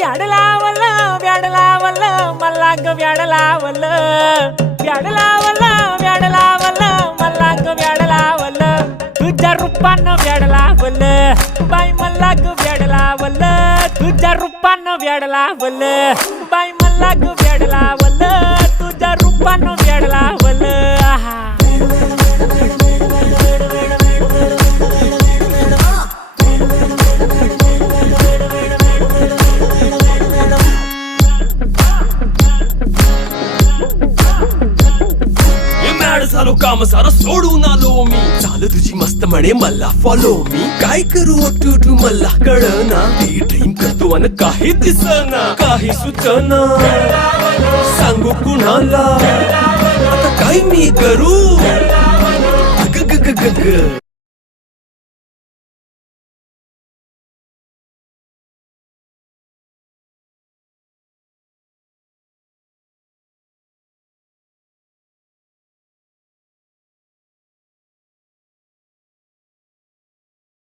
व्याड लावलं व्याड लावलं मला ग व्याड लावलं व्याड लावलं व्याड लावलं मला ग व्याड लावलं तुझ्या रूपानं व्याड लावलं बाई मला ग व्याड लावलं तुझ्या रूपानं व्याड लावलं बाई मला ग व्याड लावलं तुझ्या रूपानं व्याड लावलं आहा झालो काम सारं सोडून आलो मी चाल तुझी मस्त म्हणे मला फॉलो मी काय करू टू मला कळना ती ड्रीम करतो आणि काही दिसना काही सुचना सांगू कुणाला आता काय मी करू ग ग ग ग ग